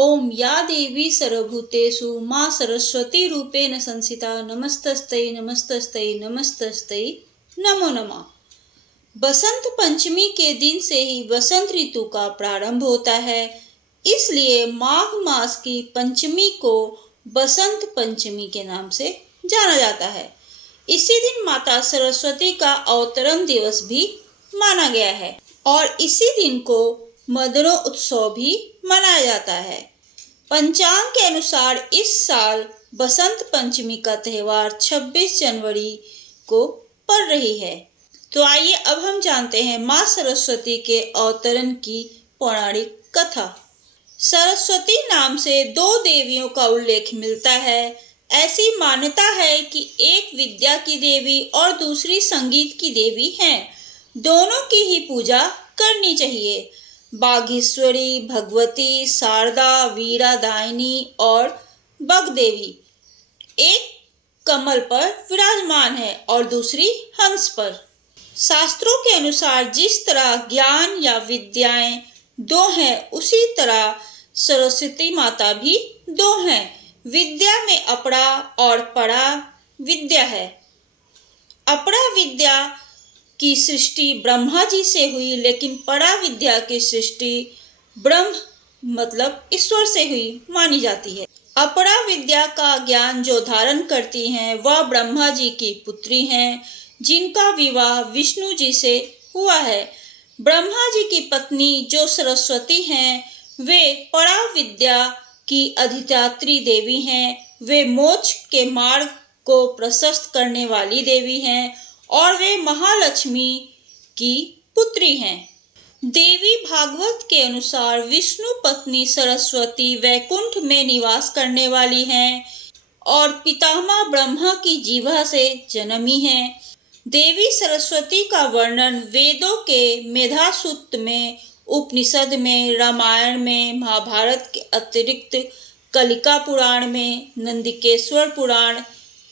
ओम या देवी सर्वभूतेषु मां सरस्वती रूपेण संस्थिता नमस्तस्यै नमस्तस्यै नमस्तस्यै नमो नमः। बसंत पंचमी के दिन से ही वसंत ऋतु का प्रारंभ होता है, इसलिए माघ मास की पंचमी को बसंत पंचमी के नाम से जाना जाता है। इसी दिन माता सरस्वती का अवतरण दिवस भी माना गया है और इसी दिन को मदनो उत्सव भी मनाया जाता है। पंचांग के अनुसार इस साल बसंत पंचमी का त्यौहार 26 जनवरी को पड़ रही है। तो आइए अब हम जानते हैं माँ सरस्वती के अवतरण की पौराणिक कथा। सरस्वती नाम से दो देवियों का उल्लेख मिलता है। ऐसी मान्यता है कि एक विद्या की देवी और दूसरी संगीत की देवी हैं। दोनों की ही पूजा करनी चाहिए। बाघेश्वरी, भगवती, शारदा, वीरादायिनी और बगदेवी एक कमल पर विराजमान है और दूसरी हंस पर। शास्त्रों के अनुसार जिस तरह ज्ञान या विद्याएं दो हैं, उसी तरह सरस्वती माता भी दो हैं। विद्या में अपरा और परा विद्या है। अपरा विद्या की सृष्टि ब्रह्मा जी से हुई, लेकिन परा विद्या की सृष्टि ब्रह्म मतलब ईश्वर से हुई मानी जाती है। अपरा विद्या का ज्ञान जो धारण करती हैं वह ब्रह्मा जी की पुत्री हैं, जिनका विवाह विष्णु जी से हुआ है। ब्रह्मा जी की पत्नी जो सरस्वती हैं, वे परा विद्या की अधिष्ठात्री देवी हैं। वे मोक्ष के मार्ग को प्रशस्त करने वाली देवी हैं और वे महालक्ष्मी की पुत्री हैं। देवी भागवत के अनुसार विष्णु पत्नी सरस्वती वैकुंठ में निवास करने वाली हैं और पितामह ब्रह्मा की जीवा से जन्मी हैं। देवी सरस्वती का वर्णन वेदों के मेधासूक्त में, उपनिषद में, रामायण में, महाभारत के अतिरिक्त कलिका पुराण में, नंदिकेश्वर पुराण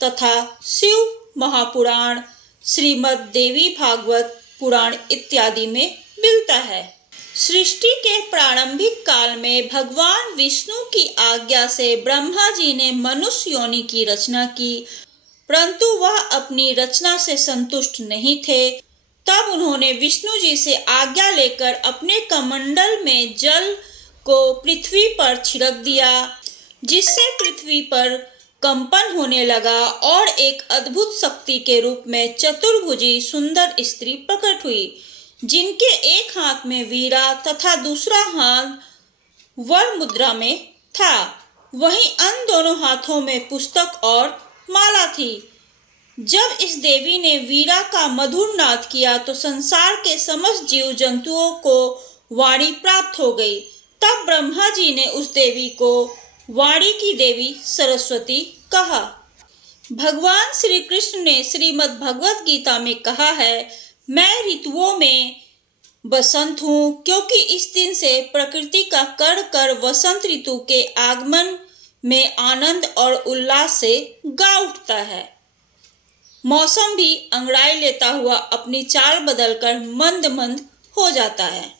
तथा शिव महापुराण, श्रीमद् देवी भागवत पुराण इत्यादि में मिलता है। सृष्टि के प्रारंभिक काल में भगवान विष्णु की आज्ञा से ब्रह्मा जी ने मनुष्य योनि की रचना की, परंतु वह अपनी रचना से संतुष्ट नहीं थे। तब उन्होंने विष्णु जी से आज्ञा लेकर अपने कमंडल में जल को पृथ्वी पर छिड़क दिया, जिससे पृथ्वी पर कंपन होने लगा और एक अद्भुत शक्ति के रूप में चतुर्भुजी सुंदर स्त्री प्रकट हुई, जिनके एक हाथ में वीणा तथा दूसरा हाथ वर मुद्रा में था। वहीं अन्य दोनों हाथों में पुस्तक और माला थी। जब इस देवी ने वीणा का मधुर नाद किया तो संसार के समस्त जीव जंतुओं को वाणी प्राप्त हो गई। तब ब्रह्मा जी ने उस देवी को वाणी की देवी सरस्वती कहा। भगवान श्री कृष्ण ने श्रीमद् भगवत गीता में कहा है, मैं ऋतुओं में बसंत हूँ, क्योंकि इस दिन से प्रकृति का कण कण वसंत ऋतु के आगमन में आनंद और उल्लास से गा उठता है। मौसम भी अंगड़ाई लेता हुआ अपनी चाल बदलकर मंद मंद हो जाता है।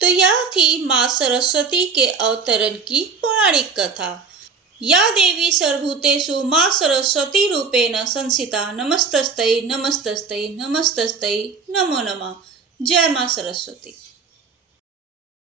तो यह थी माँ सरस्वती के अवतरण की पौराणिक कथा। या देवी सर्वभूतेषु माँ सरस्वती रूपेण संस्थिता नमस्तस्यै नमस्तस्यै नमस्तस्यै नमो नमः। जय माँ सरस्वती।